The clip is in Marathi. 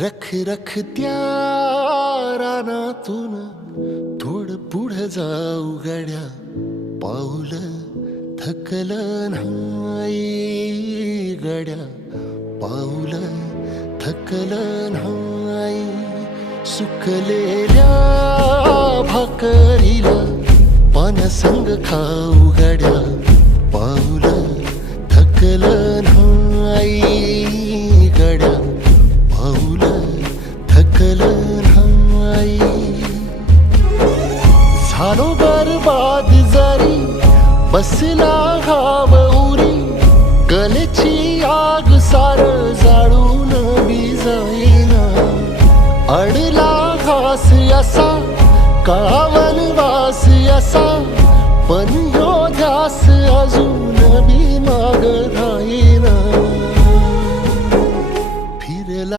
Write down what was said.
रख रखत्या रानातून थोडं पुढं जाऊ गड्या, पाऊल थकलं नाही गड्या, पाऊल थकलं नाही. सुकलेल्या भाकरीला पानसंग खाऊ गड्या, पाऊल थकलं नाही गड्या, पाऊल थकलं नाही. झालो बरबाद जरी बसला घाव उरी, कलेची आग सार जाळून विजाईना. अडला घास असा काळावन वास असा, पण ह्यो ध्यास अजून बी माग